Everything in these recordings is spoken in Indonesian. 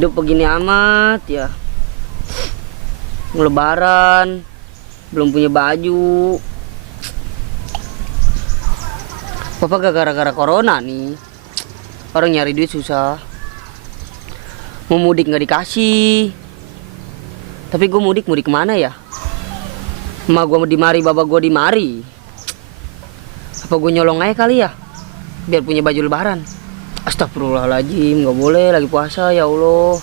Hidup begini amat ya. Lebaran belum punya baju. Papa gak gara-gara corona nih. Orang nyari duit susah. Mau mudik nggak dikasih. Tapi gue mudik kemana ya? Emak gue di mari, bapak gue di mari. Apa gue nyolong aja kali ya? Biar punya baju lebaran. Astagfirullahaladzim, nggak boleh lagi puasa ya Allah.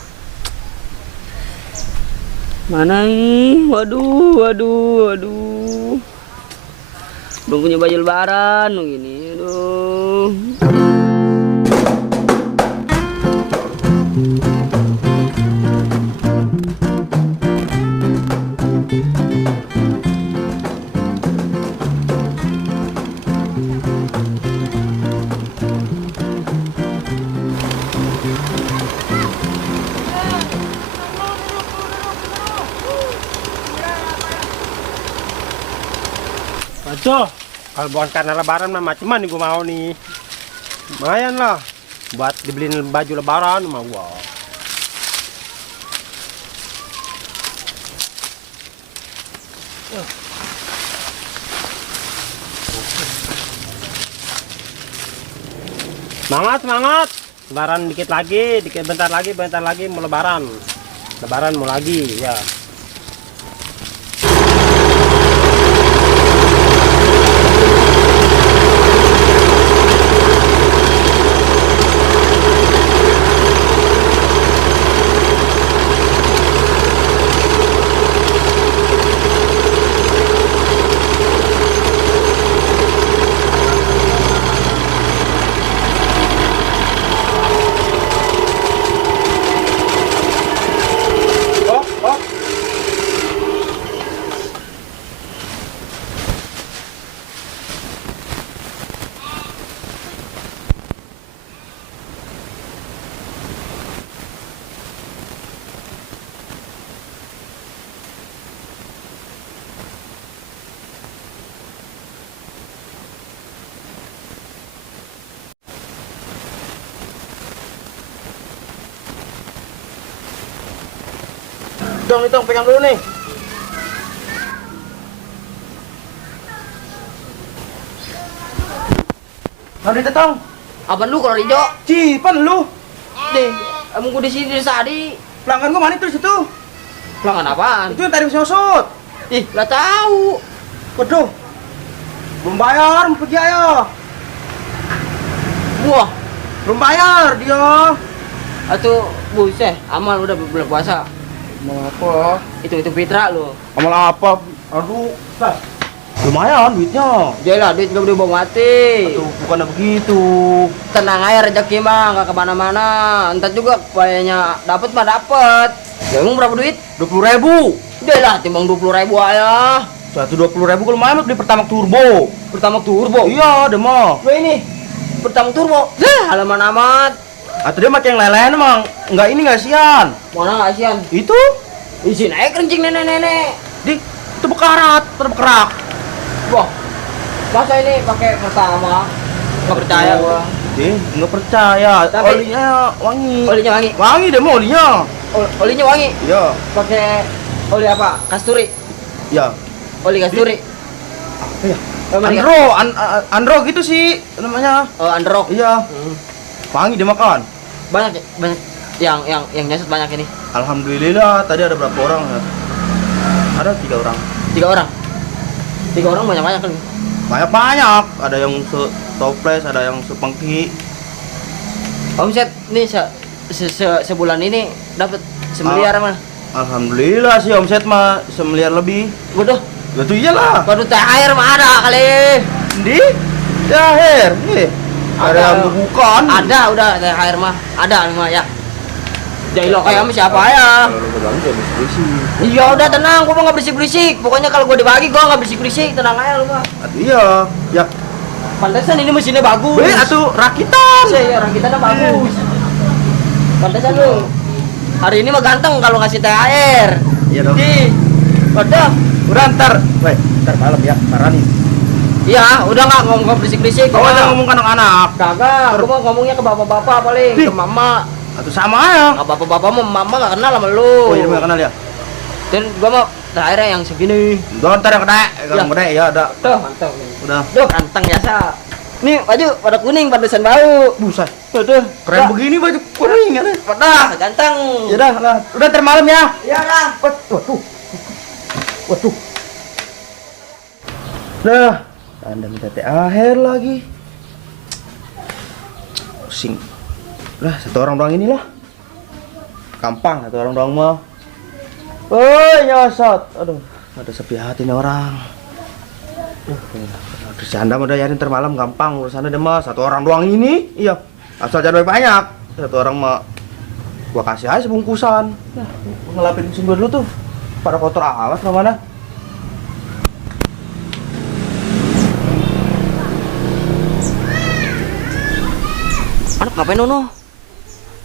Mana ini? Waduh. Belum punya baju lebaran begini. Aduh. Aduh, kalau bukan karena lebaran mah macam nih gue mau nih. Lumayan lah buat dibeliin baju lebaran sama gua. Semangat. Lebaran dikit lagi, bentar lagi mau lebaran. Lebaran mau lagi ya. Dong, pegang dulu nih. Nanti tetong. Apaan lu kalau hijau? Cipan lu. Deh, emang gue di sini dari tadi. Pelanggan gua mana tuh di situ? Pelanggan apaan? Itu yang tadi nyosot. Ih, lah tahu. Waduh. Belum bayar, mau pergi ayo. Wah, Belum bayar dia. atuh buset, amal udah bulan puasa. Mau apa? Itu Fitra lo. Amal apa? Aduh, lumayan duitnya. Jelah duit gak boleh bawa mati. Aduh, bukan begitu. Tenang aja rezeki mah nggak kemana-mana. Entar juga kayaknya dapat mah dapat. Ya emang berapa duit? 20.000. Jelah timbang 20.000 aja. 120.000 kalau main beli Pertamax turbo. Pertama turbo. Iya, deh mah. Gue ini pertama turbo. Halaman amat. Atau dia pakai yang lain-lain emang. Enggak ini enggak sian. Mana nggak asian? Itu Izin aja kencing nenek-nenek. itu bekarat, terbekerak. Wah, masa ini pakai pertama? Nggak percaya gua. Enggak percaya. Tapi- Olinya wangi. Olinya wangi. Wangi deh mau olinya. Olinya wangi. Iya. Pakai oli apa? Kasturi. Iya. Oli kasturi. Apa ya? Oh, mereka- Andro gitu sih namanya. Oh, Androk. Iya. Wangi dia makan. Banyak ya? Banyak yang nyasut banyak ini. Alhamdulillah tadi ada berapa orang ya? Ada 3 orang. 3 orang. 3 orang banyak kan? Banyak. Ada yang toples, ada yang sepengki. Omset nih sebulan ini dapat semiliar mah. Alhamdulillah sih omset mah 1 miliar lebih. Waduh, Itu iyalah. waduh THR mah ada kali. Di akhir nih. Ada yang bukan. Ada udah THR mah. Ada mah ya. Jadi lo kayak sama siapa ya? Kalau lu bilang jangan berisik. Iya udah tenang, gua mah nggak berisik-berisik. Pokoknya kalau gua dibagi gua nggak berisik-berisik, tenang aja lu mah. Iya, ya. Pantesan ini mesinnya bagus. Atuh rakitan. Iya, orang kita udah bagus. Pantesan lu. Hari ini mah ganteng kalau ngasih THR. Iya dong. Ih, waduh. Udah ntar malam ya, parani. Iya, udah nggak ngomong berisik-berisik. Kau jangan ngomong ke anak-anak. Kagak, gua mau ngomongnya ke bapak-bapak paling, ke mama. Atau sama ya. Nggak bapak-bapak mama nggak kenal sama lu. Oh iya nggak kenal ya. Dan gua mau daerah yang segini. Ntar yang gede, yang gede ya ada. Tuh mantap. Udah. Duh ganteng ya sa. Nih baju pada kuning pantesan bau. Buset. Tuh. Keren begini baju kuning ya. Pada ganteng. Ya dah, lah. Udah ntar malam ya. Iya dah. Waduh. Waduh. Nah, Anda minta THR lagi. Pusing. Lah, satu orang doang inilah. Gampang, satu orang doang mah. Woi, nyosot. Aduh, ada sepi hati nih orang. Terus Anda mau dayarin ntar malam gampang urusannya deh mas. Satu orang doang ini, iya. Asal jangan banyak. Satu orang mah gua kasih aja sebungkusan. Nah, ngelapin sumber dulu tuh. Pada kotor amat mana? Anak ngapain Nono?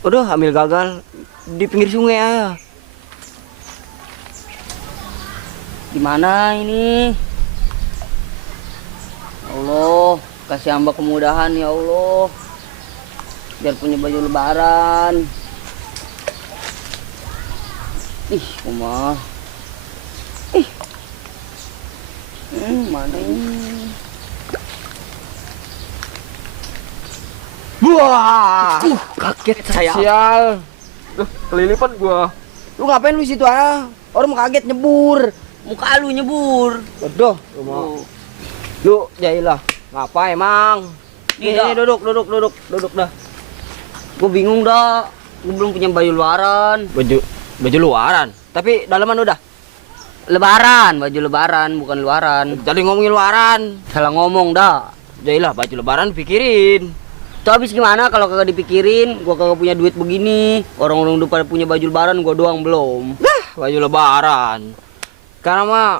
Udah hamil gagal di pinggir sungai aja. Di mana ini? Allah, kasih hamba kemudahan ya Allah. Biar punya baju lebaran. Ih, kumah. Ih. Mana ini? Wah. Kaget saya. Sial. Duh, kelilipan gua. Lu ngapain lu situ ah? Orang mau kaget nyebur. Muka lu nyebur. Waduh, lu mau. Lu jailah. Ngapa emang? Nih, Nih, duduk dah. Gue bingung dah. Gue belum punya baju lebaran. Baju luaran. Tapi dalaman udah. Lebaran, baju lebaran, bukan luaran. Jadi ngomongin luaran. Salah ngomong dah. Jailah baju lebaran pikirin. Tuh habis gimana kalau kagak dipikirin? Gua kagak punya duit begini. Orang-orang udah pada punya baju lebaran, gua doang belum. Baju lebaran. Karena mah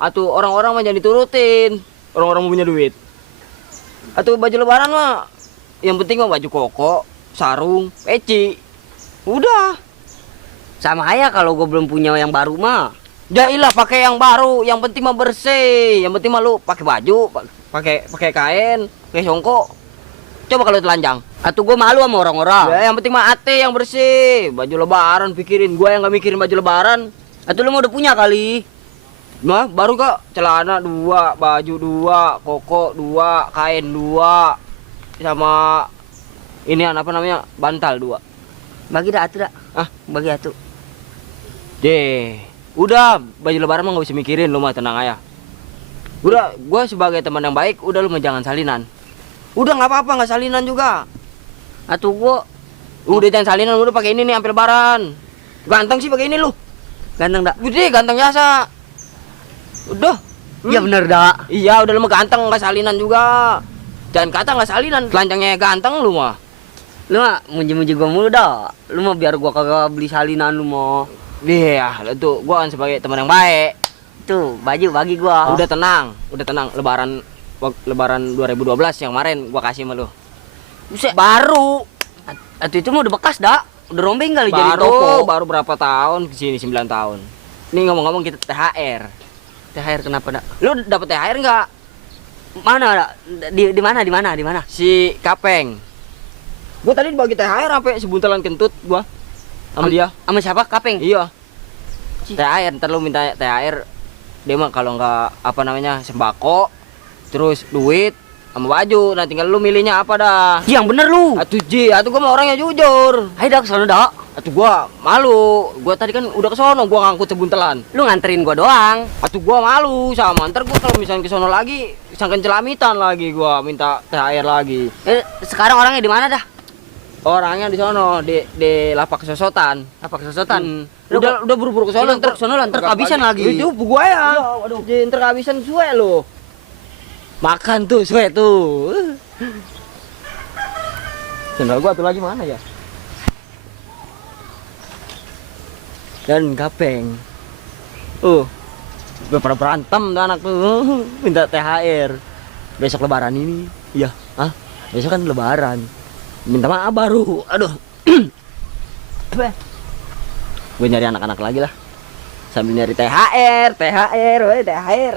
atuh orang-orang mah jangan diturutin. Orang-orang punya duit. Atuh baju lebaran mah yang penting mah baju koko, sarung, peci. Udah. Sama aja kalau gua belum punya yang baru mah. Jailah pakai yang baru, yang penting mah bersih. Yang penting mah lu pakai baju, pakai kain, pakai songkok. Coba kalau telanjang. Atuh gua malu sama orang-orang. Ya, yang penting mah ate yang bersih. Baju lebaran pikirin, gua yang nggak mikirin baju lebaran. Atuh lu mah udah punya kali. Nah, baru kok celana 2, baju 2, koko 2, kain 2, sama ini apa namanya? Bantal 2. Bagi dah atuh dah. Ah, Bagi atuh. deh. Udah, baju lebaran mah nggak bisa mikirin, lu mah tenang aja. Udah, gua sebagai teman yang baik, udah lu mah jangan salinan. Udah nggak apa-apa, nggak salinan juga. Atuh gua Udah jangan salinan, udah pakai ini nih hampir lebaran. Ganteng sih pakai ini lu. ganteng dah. Gede, ganteng biasa. Udah. Iya bener dah. Iya, udah lu mah ganteng, nggak salinan juga. Jangan kata nggak salinan, telanjangnya ganteng lu mah. Lu mah muji-muji gua mulu dah. Lu mah biar gua kagak beli salinan lu mah. Iya, itu gua kan sebagai teman yang baik. Tuh, baju bagi gua. Udah tenang. Lebaran 2012 yang kemarin gua kasih sama lu. Buset. Baru. Atuh itu mah udah bekas dah. Udah rombeng kali jadi toko. Baru berapa tahun ke sini 9 tahun. Nih ngomong-ngomong kita THR. THR kenapa dak? Lu dapet THR enggak? Mana dak? Di mana? Si Kapeng. Gua tadi dibagi THR sampai sebuntelan kentut gua sama dia. Sama siapa? Kapeng. Iya. THR, ntar lu minta THR. Dia mah kalau enggak apa namanya sembako, terus duit sama baju. Nah tinggal lu milihnya apa dah. Yang bener lu. Atuh gua mah orangnya jujur. Ayo dak kesana dak. Atuh gua malu. Gua tadi kan udah kesono, gua ngangkut sebuntelan. Lu nganterin gua doang. Atuh gua malu sama. Ntar gua kalau misalnya kesono lagi, sangkan celamitan lagi gua minta THR lagi. Sekarang orangnya di mana dah? Orangnya di sono di lapak kesosotan. Apa kesesotan? Lu udah buru-buru ke sono Ntar kesono lah, ntar kehabisan lagi. Itu gua ya. Waduh, ntar kehabisan suwe lu. Makan tuh suwe tuh. Sendal gua tuh lagi mana ya? Dan Kapeng. Udah pada berantem tuh anak tuh. Minta THR. Besok lebaran ini. Iya, hah? Besok kan lebaran. Minta maaf baru. Aduh. Gue nyari anak-anak lagi lah. Sambil nyari THR, woi THR.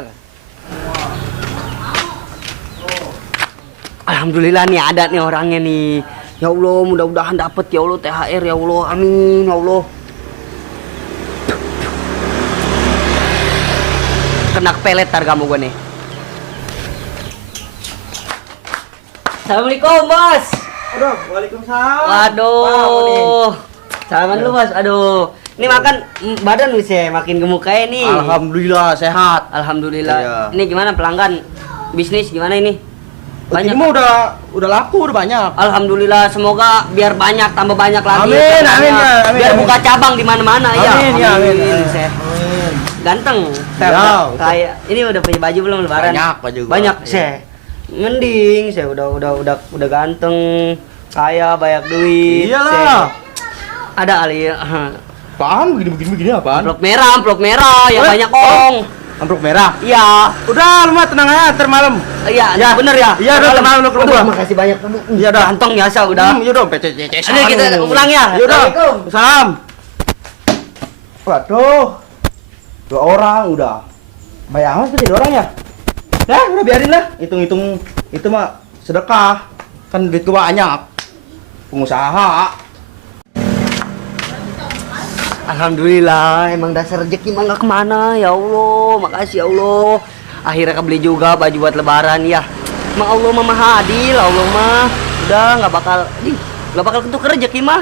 Alhamdulillah nih ada nih orangnya nih. Ya Allah, mudah-mudahan dapet ya Allah THR ya Allah. Amin ya Allah. Kena pelet targamu gue nih. Assalamualaikum, Bos. Aduh, waalaikumsalam. Waduh. Salaman lu, Bos. Aduh. Ini makan badan wis ya makin gemuk kayak nih. Alhamdulillah sehat. Alhamdulillah. Iya. Ini gimana pelanggan? Bisnis gimana ini? Banyak. Ini mah udah laku, udah banyak. Alhamdulillah, semoga biar banyak tambah banyak lagi. Amin, amin ya, amin. Biar amin. buka cabang di mana-mana ya. Amin, ya, amin. Saya Amin. ganteng. Ya, Kayak ini udah punya baju belum lebaran? Banyak baju gua. Banyak, Iya. saya. Mending saya udah ganteng, kaya, banyak duit. Iyalah. Saya. Ada kali ya. Apaan begini apaan? Amplop merah yang Eh? banyak ong. Amplop merah. Iya. Udah, lu mah tenang aja, ntar malam. Iya, Ya. bener ya. Iya, udah, tenang lu ke Aduh, gua. makasih banyak. Iya, dah. Ganteng ya, Sa, udah. Iya dong, PC. Ini kita pulang ya. Ya udah. Assalamualaikum. Salam. Waduh. 2 orang udah. Banyak amat tuh jadi orang ya? Ya, udah biarin lah. Hitung-hitung itu mah sedekah. Kan duit gua banyak. Pengusaha. Alhamdulillah, emang dasar rezeki mah nggak kemana ya Allah, makasih ya Allah. Akhirnya kebeli juga baju buat lebaran ya. Emang Allah mah maha adil, Allah mah udah nggak bakal ketukar rezeki mah,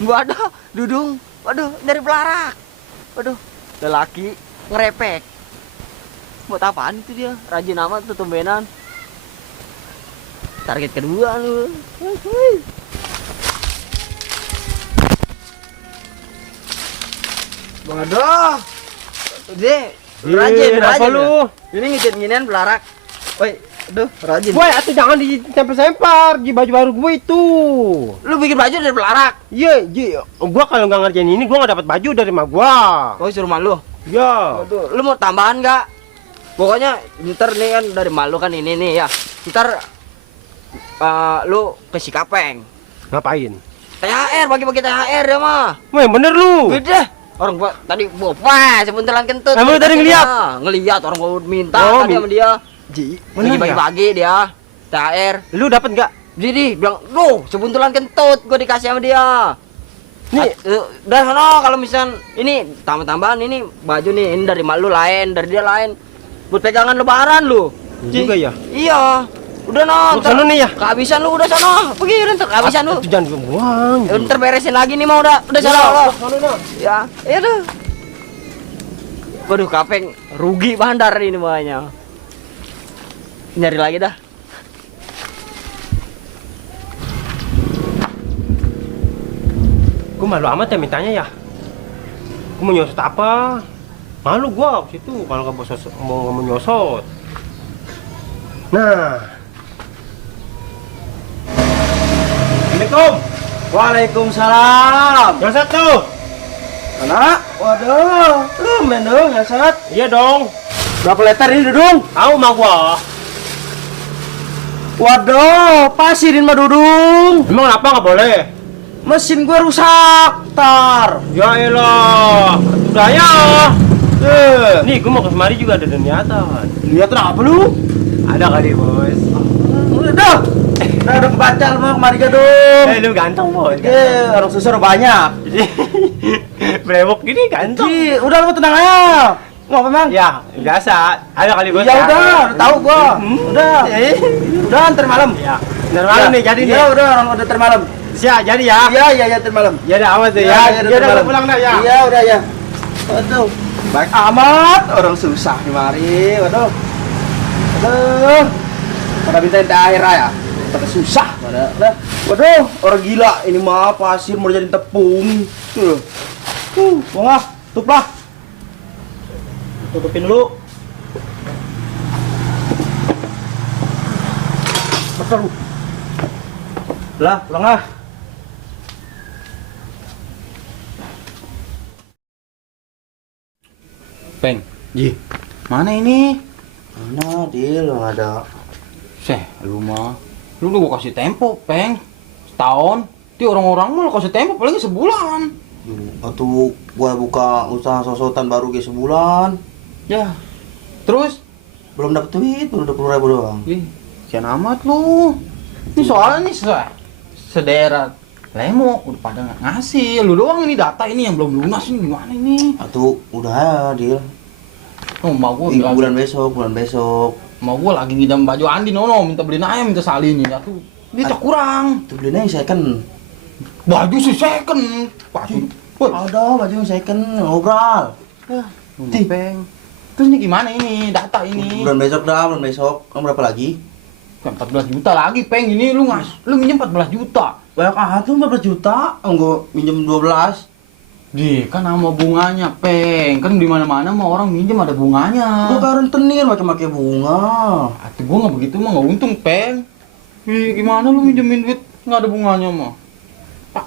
Waduh, Dudung. Waduh, dari pelarak. Waduh, lelaki ngerepek. Buat apaan itu dia? Rajin amat tuh tumbenan. Target kedua lu. Waduh. Deh, rajin, apa rajin. lu? Ya. Ini ngicin-nginian pelarak. Woi, aduh, rajin. Woi, atuh jangan ditempel-sempar di baju baru gue itu. Lu bikin baju dari pelarak. Iya. Gua kalau nggak ngerjain ini, gua nggak dapat baju dari emak gua. Oh, suruh malu. Ya. Waduh, lu mau tambahan nggak? Pokoknya ntar nih kan dari malu kan ini nih ya. Ntar lu ke si Kapeng. Ngapain? THR, bagi-bagi THR ya mah. Woi, bener lu. Beda. Orang gua tadi wah sebentaran kentut. Emang lu tadi ngeliat? Ngeliat orang gua minta Oh, tadi sama dia. Ji, Lagi bagi-bagi dia. THR. Lu dapat nggak? Jadi bilang, "Loh, sebuntulan kentut gua dikasih sama dia." Nih. Udah sono kalau misal ini tambah-tambahan ini baju nih, ini dari mak lu lain, dari dia lain. Buat pegangan lebaran lu. Juga ya. Iya. Udah no. Lu sono nih ya. Kehabisan lu udah sono. Pergi ntar kehabisan lu. Itu jangan buang. Ntar beresin lagi nih mau udah sono lo. Ya, iya tuh. Waduh, Kapeng rugi bandar ini makanya. Nyari lagi dah. Gue malu amat ya mintanya ya. Gue mau nyosot apa? Malu gua ke situ kalau nggak mau nyosot. Nah. Assalamualaikum. Waalaikumsalam. Nyosot tuh. Anak, waduh, main dong ya saat. Iya dong. Berapa liter ini Dudung? Tahu mah gua. Waduh, pasirin mah Dudung. Emang kenapa nggak boleh? Mesin gua rusak, tar. Ya elah. Udah ya. Eh, Nih gua mau ke semari juga ada niatan. lihat apa lu? Ada kali bos. Udah, udah kebaca lu mah kemari ga dong. Lu ganteng bos. Orang susah udah banyak. Jadi brewok gini ganteng. Ji, udah lu tenang aja. Mau apa mang? Ya biasa. Ada kali bos. Ya udah tahu gua. Udah. Eh. Udah ntar malam. Ya. Ntar malam nih jadi nih. Ya udah orang udah ntar malam. Siap jadi ya. Iya ntar malam. Ya udah amat tuh ya. Ya ntar udah malam. gua pulang dah ya. Iya udah ya. Waduh. Baik amat orang susah di mari. Waduh. Aduh. Pada mintain THR ya. Pada susah pada. Waduh, orang gila ini mah pasir mau jadi tepung. Tuh. Buang ah, tutup lah. Tutupin dulu. Betul lu. Lah, pulang ah. Peng, Ji, mana ini? Mana dia lo nggak ada? lu mah. Lu udah gua kasih tempo, Peng. Setahun. Di orang-orang mah lu kasih tempo paling sebulan. Atau gua buka usaha sosotan baru ke sebulan. Ya. Terus belum dapet duit, baru 20.000 doang. Ih, kian amat lu. Ini soalnya nih sederet Lemo udah pada nggak ngasih. Lu doang ini data ini yang belum lunas ini gimana ini? Atau udah ya, Dil. Oh, mau gua Bulan besok. Mau gua lagi ngidam baju Andi nono, minta beliin ayam, minta salin ini. Atuh, dia tak kurang. Tuh belinya yang second. Baju sih second. Baju. Woi, Ada baju yang second, ngobrol. Peng. Terus ini gimana ini? Data ini. Bulan besok. Kamu berapa lagi? Kan 14 juta lagi, Peng. Ini lu minjem 14 juta. Banyak amat tuh 14 juta. Enggak minjem 12. Kan sama bunganya, Peng. Kan di mana-mana mah orang minjem ada bunganya. Gua karantenin pakai bunga. Hati gua nggak begitu mah nggak untung, Peng. Gimana lu minjemin duit nggak ada bunganya mah?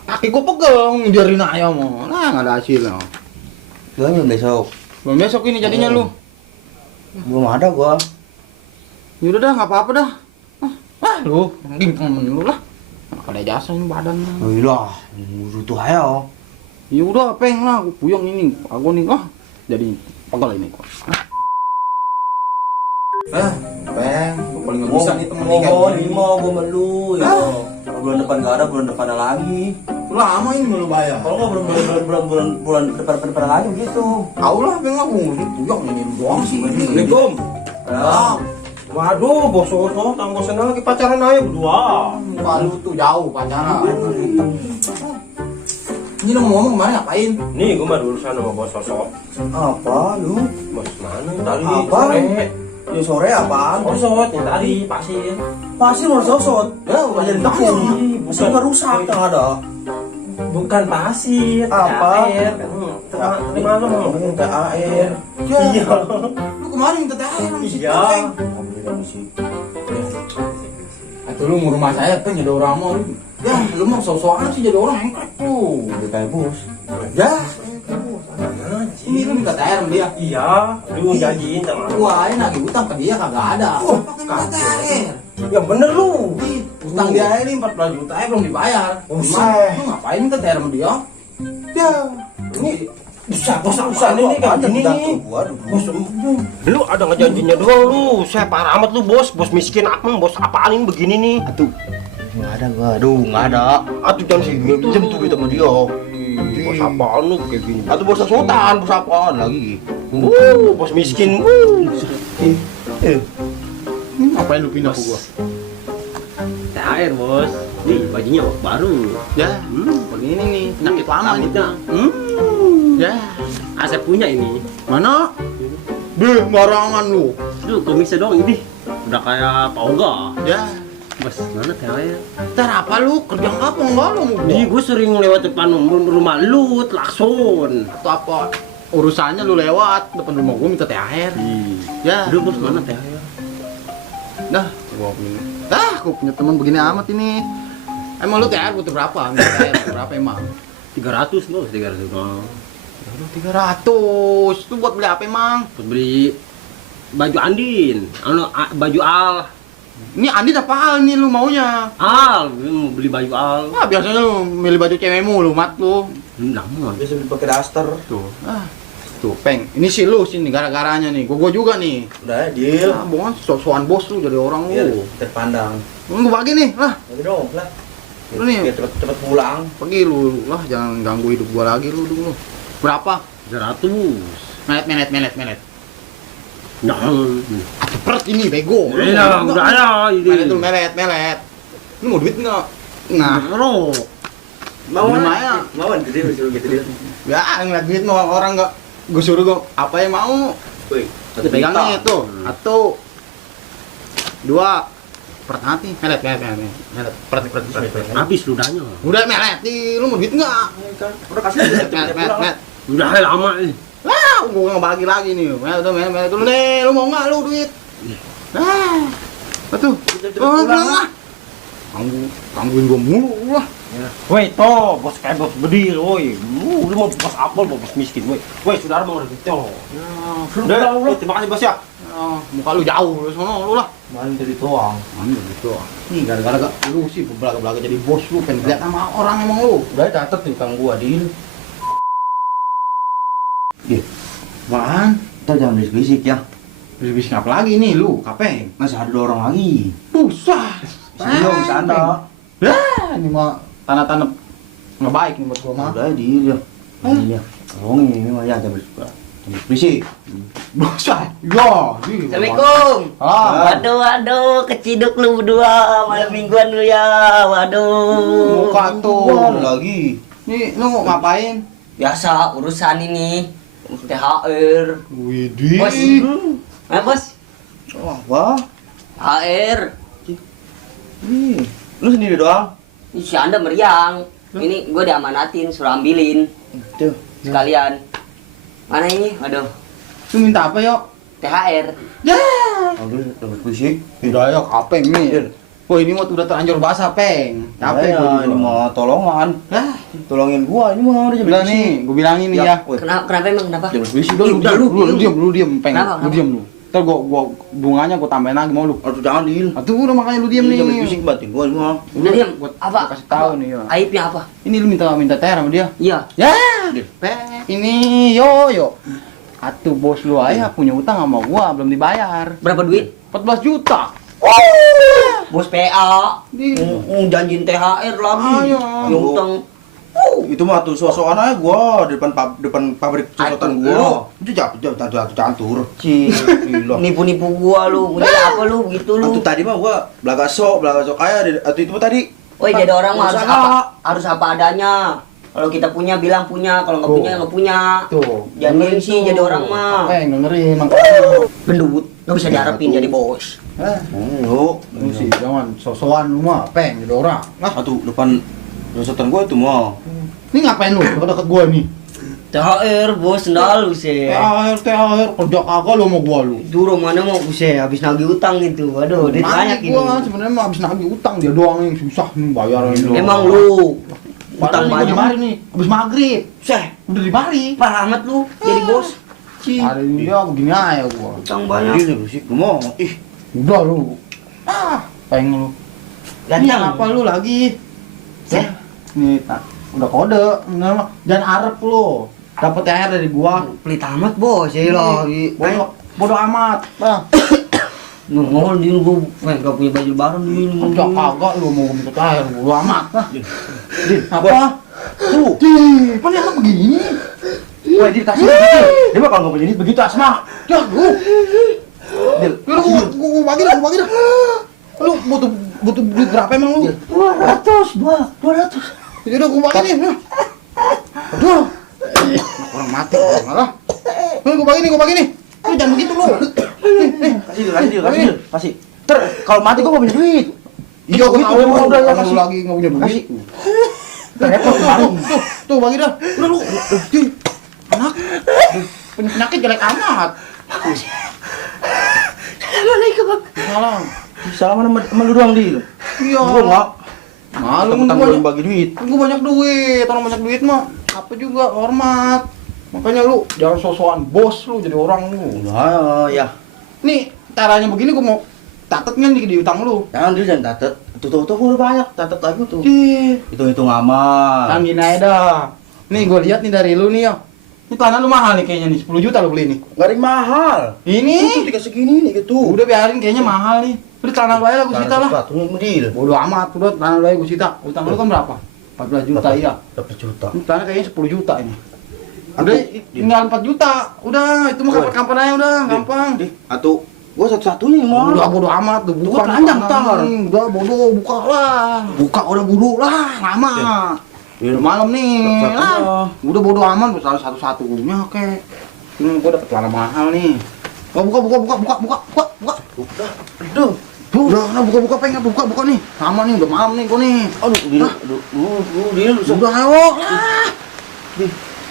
Kaki gua pegang ngejarin ayam mah. Nah, nggak ada hasilnya. Belum besok. Belum besok ini jadinya lu. Belum ada gua. Yaudah dah, nggak apa-apa dah. Lu, mending temen lu lah. Nggak ada jasa ini badannya. Oh iya, butuh ayo. Ya udah, Peng lah, aku puyeng ini. Aku nih, jadi pegel ini kok. Peng, lu paling nggak bisa nih temen kayak ini mau gua melu ya. Kalau bulan depan nggak ada, bulan depan ada lagi. Lama ini lu bayar. Kalau nggak bulan depan lagi gitu. Tahu lah, Peng lah, gua ngurusin puyeng ini doang sih. Assalamualaikum. Ya. Waduh, bos tang bosan lagi pacaran aja berdua. Muka lu tuh jauh pacaran. Ini lu ngomong kemarin ngapain? Nih, gua mah urusan sama bos sosok. Apa lu? Bos mana? Tadi Apa? sore. Di sore apaan? Sosot yang tadi pasir. Pasir udah sosot. Ya udah jadi tepung. Pasir nggak rusak yang ada. Bukan pasir. Apa? Air. Tadi malam mau Minta air. Iya. Lu kemarin minta THR sama si Iya. Peng. Atau lu mau rumah saya Peng jadi orang mau lu. Ya, lu mah sok-sokan sih jadi orang engkrek tuh. Udah kayak bos. Ya. Ini lu minta THR sama dia. Iya. Lu janjiin sama aku. Gua aja nagih utang ke dia kagak ada. Pakai minta THR. Ya bener lu. Utang dia ini 14 juta belum dibayar. Buset. Lu ngapain minta THR sama dia? Ya. Ini usah ini kan ini nih. Bos, lu ada ngejanjinya doang lu. Saya parah amat lu bos miskin apa bos apaan ini begini nih. Aduh. Nggak ada gua. Aduh, nggak ada. Aduh jangan sih gitu. Pinjem tuh duit sama dia. Bos apaan lu kayak gini. Atau bos sultan, bos apaan lagi? Bos miskin. Ngapain lu pindah ke gua? THR bos, nih bajunya baru. Ya, begini nih, penyakit lama nih. Ya, Asep punya ini. mana? Deh, barangan lu. Duh, kumisnya doang ini. Udah kayak Pak Oga. Ya, Bos, mana THR? ntar apa lu? Kerja apa enggak lu mau Di gua? gue sering lewat depan rumah lu, lakson. Atau apa? Urusannya lu lewat depan rumah gua minta THR. Ya, Aduh bos, mana THR? dah, gua punya teman begini amat ini. Emang lu THR butuh berapa? Minta THR butuh berapa emang? 300 bos, 300 bos. Aduh, 300. Itu buat beli apa emang? Buat beli baju Andin, baju Al. Ini Andi apaan nih lu maunya? Al, gue mau beli baju Al. Ah, biasanya lu milih baju cewekmu lu, mat lu. Nama. Biasa pakai daster. Tuh. Tuh, Peng. Ini sih lu sini gara-garanya nih. Gua juga nih. Udah, deal. Ah, bongan sok-sokan bos lu jadi orang lu. Terpandang. Lu bagi nih, lah. Lagi dong, lah. Lu nih, Biar cepet pulang. pergi lu. Lah, jangan ganggu hidup gua lagi lu dulu. Berapa? 300. Melet. Jangan. Cepet ini bego. Lu Iya, mau duit udah nggak? ada ini. Melet. Lu mau duit enggak? Nah, Bro. lumayan. Mauan gede disuruh gitu dia. Ya, ngeliat duit mau orang enggak gua suruh gua apa yang mau. Woi, Pegang nih tuh. Satu. Dua. Pertanyaan nih, melet. Pret. Habis ludahnya. Udah melet, lu mau duit enggak? udah kasih Met. Udah lama nih. Wah, gua nggak bagi lagi nih. Melet dulu nih, lu mau nggak lu duit? Nah, betul. Pulang lah. Gangguin gua mulu lah. Woi, toh, bos kayak bos bedil, woi. Lu mau bos apel, bos miskin, woi. Woi, saudara mau rezeki, toh. Udah, terima kasih bos ya. Muka lu jauh, lu sono lu lah. Main dari doang. Mana gitu. Nih gara-gara lu sih belaga-belaga jadi bos lu pengen lihat sama orang emang lu. Udah catet nih kang gua, deal. Man, Kita jangan berisik ya. Bisik apa lagi nih lu, Kapeng? Masih ada 2 orang lagi. Susah. Belum sana. Lah, ini mah tanda-tanda nggak baik nih buat gua mah. Udah dia. Iya. Tolongin ini mah ya jangan berisik. Susah. Yo, Assalamualaikum. Ah, Waduh, keciduk lu berdua malam mingguan lu ya. Waduh. muka tuh. Lagi. Nih, lu ngapain? Biasa urusan ini. THR. Widih. Bos. Bos. Wah. THR. Ih, lu sendiri doang? Ini si Anda meriang. Ini gue diamanatin, suruh ambilin Tuh. sekalian. Mana ini? Waduh, Lu minta apa, Yok? THR. Ya. Ambil dapat berisik. Udah, Yok, Kapeng nih. Wah, ini mah udah terlanjur basah, Peng. Capek gua ini mah tolongan. Lah, Tolongin gua ini mah udah udah nih, gua bilangin nih ya. Kenapa emang kenapa? Jangan berisik Lu dong. udah lu diam, Peng. Kenapa, Lu diam lu. Ntar gua bunganya gua tambahin lagi mau lu. Aduh jangan Dil. Atuh udah makanya lu diam nih. Jangan berisik batin gua ini mah. Udah diam. Gua Apa? kasih tahu nih ya. Aibnya apa? Ini lu minta THR sama dia. Iya. Ya, Peng. Ini yo. Atuh bos lu aja punya utang sama gua belum dibayar. Berapa duit? 14 juta. Bos PA. Di Janjiin THR lagi. Ayo. Yang utang. Itu mah tuh sosokan aja gua di depan pabrik cocotan gua. Itu cantur. Gila. Nipu-nipu gua lu. Punya apa lu gitu lu? Itu tadi mah gua belaga sok kaya itu mah tadi. Woi, jadi orang mah harus Usaha. apa? Harus apa adanya. Kalau kita punya bilang punya, kalau nggak punya nggak punya. tuh. Jangan gengsi jadi orang mah. Peng dengerin makanya. Gendut, nggak bisa diharapin jadi bos. Lu Lu sih jangan sosokan lu mah, Peng jadi orang. Nah, Atuh depan cocotan gua itu mah. ini ngapain lu deket gua nih? THR bos, sendal lu sih. THR, kerja kagak lu sama gua lu. Dulu mana mau buset habis nagih utang itu. Aduh, duit banyak ini. Gua sebenarnya mah habis nagih utang dia doang yang susah nih bayarin lu. Emang lu utang utang banyak di banyak. mari nih, habis maghrib. Seh, Udah di mari. parah amat lu jadi bos. Hari ini dia begini aja gua. Utang Ini banyak. berisik gua mah. Ih, Udah lu. Peng lu. Ini Ganteng. apa lu lagi? Seh, Nih, udah kode. Enggak, jangan arep lu. Dapat THR dari gua. pelit amat bos. Ya lah, Bodoh amat. Bang. ngomong di gua nggak punya baju lebaran di ini. Kerja kagak lu mau minta THR bodoh amat. Nah. Apa? tuh. Di, mana yang begini? Wah, dikasih begitu. Dia mah kalau nggak punya duit begitu Asma. Ya lu. Dil, Gua bagi dah. Lu butuh duit berapa emang lu? 200. Ya udah gua bagi nih. Nah. Aduh. Orang mati malah. Gua bagi nih. Lu jangan begitu lu. Nih. kasih. Kasih. Kalau mati gua nggak punya duit. Iya, gua tahu Udah, udah ya kasih. kasih lagi enggak punya duit. Kasih. Repot kemarin. Tuh bagi dah. Udah lu. Di. Anak. Penyakit jelek amat. Assalamualaikum bang. Salam. Salaman sama lu doang, Dil. Iya. Gua enggak. Malu Temen gua gua bagi duit. Gua banyak duit. Orang banyak duit mah apa juga hormat. Makanya lu jangan sosokan bos lu jadi orang lu. Udah, ya. Nih, caranya begini gua mau catet kan di utang lu. Jangan Dil, jangan catet. Tuh gua udah banyak catet lagi tuh. Ih, Hitung-hitung aman. kan gini aja dah. Nih gua lihat nih dari lu nih ya. Ini tanah lu mahal nih kayaknya nih, 10 juta lu beli nih. Enggak ada yang mahal. Ini Itu tiga segini nih gitu. udah biarin kayaknya mahal nih. Udah tanah lu aja lah gua sita lah. Sepatunya Dil. Bodoh amat, udah tanah lu aja gua sita. Utang lu kan berapa? 14 juta iya. Dapat juta. Ini tanah kayaknya 10 juta ini. Udah tinggal 4 juta. Udah, itu mah kapan-kapan aja udah, gampang. Atau gua satu-satunya yang mau. Udah bodo amat tuh, buka telanjang, buka, ntar. Udah bodoh, buka lah. Buka udah bodoh lah, lama. Iya. Udah malam nih. Satu-satunya. Lah. Udah bodo amat, salah satu-satunya oke. Ini gua dapet celana mahal nih. Buka. Aduh. Udah, nah buka pengen buka nih. Sama nih, udah malam nih gua nih. Aduh, Dil. Dil. Udah ayo lah.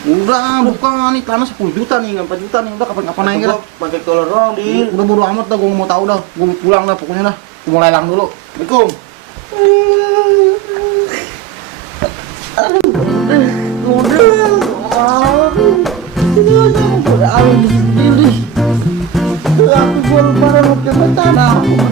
Udah buka nih, tanah 10 juta nih, nggak 4 juta nih. Udah kapan-kapan aja dah. Pakai kolor doang, Dil. Udah bodo amat dah, gua nggak mau tahu dah. Gua mau pulang dah, pokoknya dah. Gua mau lelang dulu. Assalamualaikum. Aku jual barang ke tanah.